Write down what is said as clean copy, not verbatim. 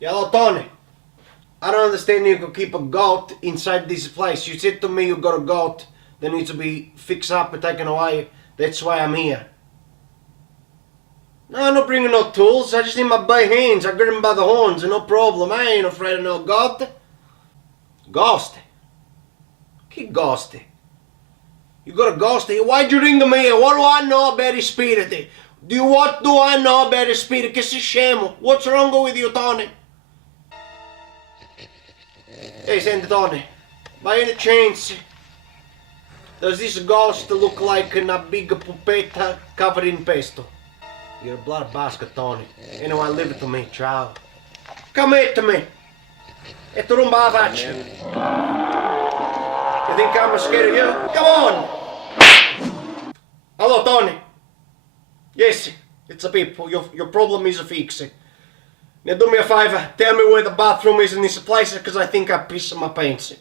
Yellow Tony, I don't understand you can keep a goat inside this place. You said to me you got a goat that needs to be fixed up and taken away. That's why I'm here. No, I'm not bringing no tools. I just need my bare hands. I got him by the horns, no problem. I ain't afraid of no goat. Ghost? Que ghost? You got a ghost here? Why'd you ring to me? What do I know about his spirit? What do I know about his spirit? Che si scemo? What's wrong with you, Tony? Hey, senti, Tony. By any chance, does this ghost look like a big pupetta covered in pesto? You're a blood basket, Tony. Anyway, leave it to me. Ciao. Come here to me. E tu rumba la faccia. You think I'm scared of you? Come on! Hello, Tony. Yes, it's a peep. Your problem is a fix. Now do me a favor. Tell me where the bathroom is in this place, because I think I pissed my pants.